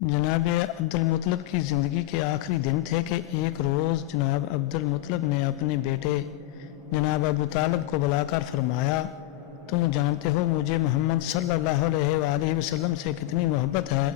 جناب عبد المطلب کی زندگی کے آخری دن تھے کہ ایک روز جناب عبد المطلب نے اپنے بیٹے جناب ابو طالب کو بلا کر فرمایا، تم جانتے ہو مجھے محمد صلی اللہ علیہ وآلہ وسلم سے کتنی محبت ہے،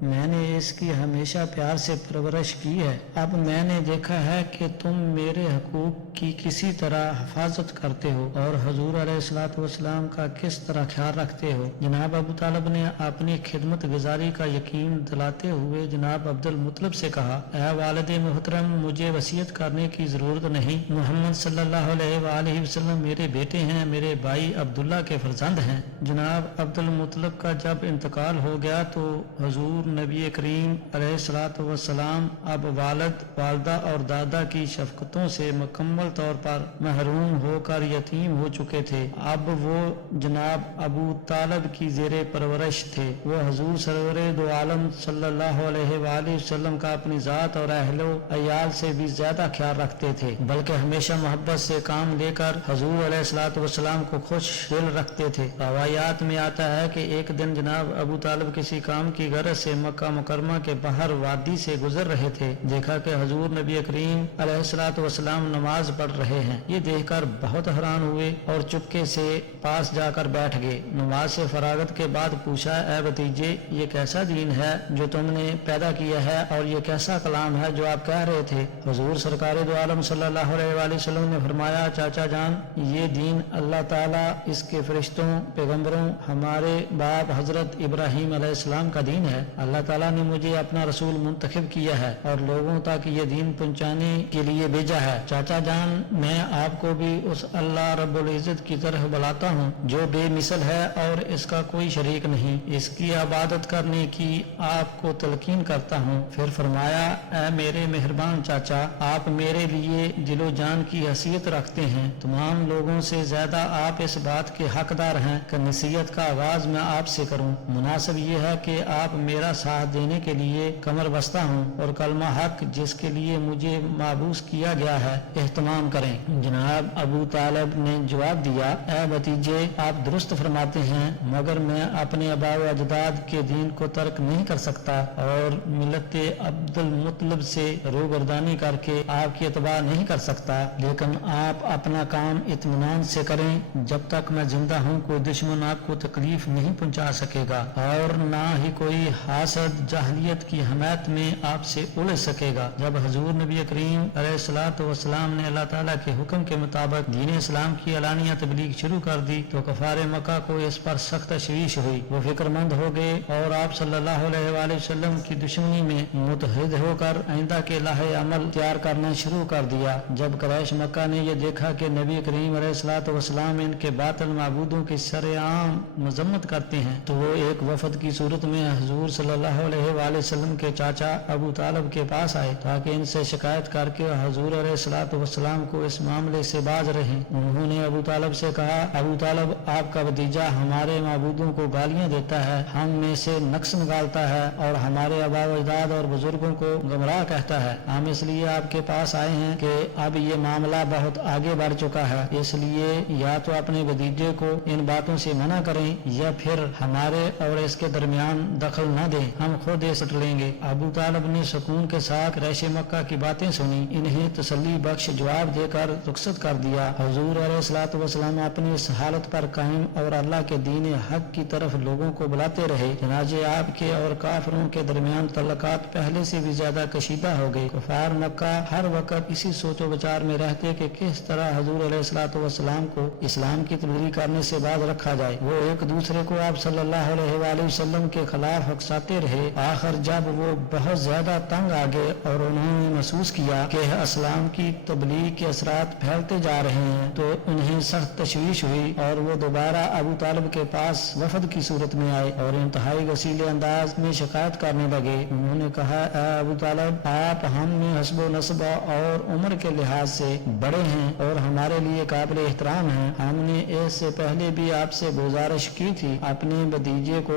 میں نے اس کی ہمیشہ پیار سے پرورش کی ہے، اب میں نے دیکھا ہے کہ تم میرے حقوق کی کسی طرح حفاظت کرتے ہو اور حضور علیہ السلام کا کس طرح خیال رکھتے ہو۔ جناب ابو طالب نے اپنی خدمت گزاری کا یقین دلاتے ہوئے جناب عبد المطلب سے کہا، اے والد محترم، مجھے وصیت کرنے کی ضرورت نہیں، محمد صلی اللہ علیہ وآلہ وسلم میرے بیٹے ہیں، میرے بھائی عبداللہ کے فرزند ہیں۔ جناب عبد المطلب کا جب انتقال ہو گیا تو حضور نبی کریم علیہ السلام اب والد، والدہ اور دادا کی شفقتوں سے مکمل طور پر محروم ہو کر یتیم ہو چکے تھے۔ اب وہ جناب ابو طالب کی زیر پرورش تھے۔ وہ حضور سرور دو عالم صلی اللہ علیہ وآلہ وسلم کا اپنی ذات اور اہل و عیال سے بھی زیادہ خیال رکھتے تھے، بلکہ ہمیشہ محبت سے کام لے کر حضور علیہ السلام کو خوش دل رکھتے تھے۔ روایات میں آتا ہے کہ ایک دن جناب ابو طالب کسی کام کی غرض سے مکہ مکرمہ کے باہر وادی سے گزر رہے تھے، دیکھا کہ حضور نبی کریم علیہ السلام نماز پڑھ رہے ہیں۔ یہ دیکھ کر بہت حیران ہوئے اور چپکے سے پاس جا کر بیٹھ گئے۔ نماز سے فراغت کے بعد پوچھا، اے بھتیجے، یہ کیسا دین ہے جو تم نے پیدا کیا ہے اور یہ کیسا کلام ہے جو آپ کہہ رہے تھے؟ حضور سرکار دو عالم صلی اللہ علیہ وآلہ وسلم نے فرمایا، چاچا جان، یہ دین اللہ تعالیٰ، اس کے فرشتوں، پیغمبروں، ہمارے باپ حضرت ابراہیم علیہ السلام کا دین ہے۔ اللہ تعالیٰ نے مجھے اپنا رسول منتخب کیا ہے اور لوگوں تک یہ دین پہنچانے کے لیے بھیجا ہے۔ چاچا جان، میں آپ کو بھی اس اللہ رب العزت کی طرف بلاتا ہوں جو بے مثل ہے اور اس کا کوئی شریک نہیں، اس کی عبادت کرنے کی آپ کو تلقین کرتا ہوں۔ پھر فرمایا، اے میرے مہربان چاچا، آپ میرے لیے دل و جان کی حیثیت رکھتے ہیں، تمام لوگوں سے زیادہ آپ اس بات کے حقدار ہیں کہ نصیحت کا آغاز میں آپ سے کروں۔ مناسب یہ ہے کہ آپ میرا ساتھ دینے کے لیے کمر بستہ ہوں اور کلمہ حق جس کے لیے مجھے مابعوث کیا گیا ہے اہتمام کریں۔ جناب ابو طالب نے جواب دیا، اے بھتیجے، آپ درست فرماتے ہیں، مگر میں اپنے آباء و اجداد کے دین کو ترک نہیں کر سکتا اور ملت عبد المطلب سے روگردانی کر کے آپ کی اتباع نہیں کر سکتا، لیکن آپ اپنا کام اطمینان سے کریں، جب تک میں زندہ ہوں کوئی دشمن آپ کو تکلیف نہیں پہنچا سکے گا اور نہ ہی کوئی حاسد جاہلیت کی حمایت میں آپ سے الجھ سکے گا۔ جب حضور نبی کریم علیہ السلام نے اللہ تعالیٰ کے حکم کے مطابق دین اسلام کی علانیہ تبلیغ شروع کر دی تو کفار مکہ کو اس پر سخت تشویش ہوئی، وہ فکر مند ہو گئے اور آپ صلی اللہ علیہ وآلہ وسلم کی دشمنی میں متحد ہو کر آئندہ کے لاہ عمل تیار کرنا شروع کر دیا۔ جب قریش مکہ نے یہ دیکھا کہ نبی کریم علیہ السلام ان کے باطل معبودوں کی سرعام مذمت کرتے ہیں تو وہ ایک وفد کی صورت میں حضور صلی اللہ علیہ وآلہ وسلم کے چاچا ابو طالب کے پاس آئے تاکہ ان سے شکایت کر کے حضور علیہ السلام کو اس معاملے سے باز رہیں۔ انہوں نے ابو طالب سے کہا، ابو طالب، آپ کا بھتیجا ہمارے معبودوں کو گالیاں دیتا ہے، ہم میں سے نقص نکالتا ہے اور ہمارے آباء و اجداد اور بزرگوں کو گمراہ کہتا ہے۔ ہم اس لیے آپ کے پاس آئے ہیں کہ اب یہ معاملہ بہت آگے بڑھ چکا ہے، اس لیے یا تو اپنے بھتیجے کو ان باتوں سے منع کریں یا پھر ہمارے اور اس کے درمیان دخل نہ دیں، ہم خود یہ سٹ لیں گے۔ ابو طالب نے سکون کے ساتھ قریش مکہ کی باتیں سنی، انہیں تسلی بخش جواب دے کر رخصت کر دیا۔ حضور علیہ السلام اپنی اس حالت پر قائم اور اللہ کے دین حق کی طرف لوگوں کو بلاتے رہے، چنانچہ آپ کے اور کافروں کے درمیان تعلقات پہلے سے بھی زیادہ کشیدہ ہو گئے۔ کفار مکہ ہر وقت اسی سوچ و بچار میں رہتے کہ کس طرح حضور علیہ السلام کو اسلام کی تبلیغ کرنے سے باز رکھا جائے۔ وہ ایک دوسرے کو آپ صلی اللہ علیہ وآلہ وسلم کے خلاف اکساتے رہے۔ آخر جب وہ بہت زیادہ تنگ آ گئے اور انہوں نے محسوس کیا کہ اسلام کی تبلیغ کے اثرات پھیلتے جا رہے ہیں تو انہیں سخت تشویش ہوئی اور وہ دوبارہ ابو طالب کے پاس وفد کی صورت میں آئے اور انتہائی غصیلے انداز میں شکایت کرنے لگے۔ انہوں نے کہا، اے ابو طالب، آپ ہم میں حسب و نسب اور عمر کے لحاظ سے بڑے ہیں اور ہمارے لیے قابل احترام ہیں۔ ہم نے اس سے پہلے بھی آپ سے گزارش کی تھی، اپنے بھتیجے کو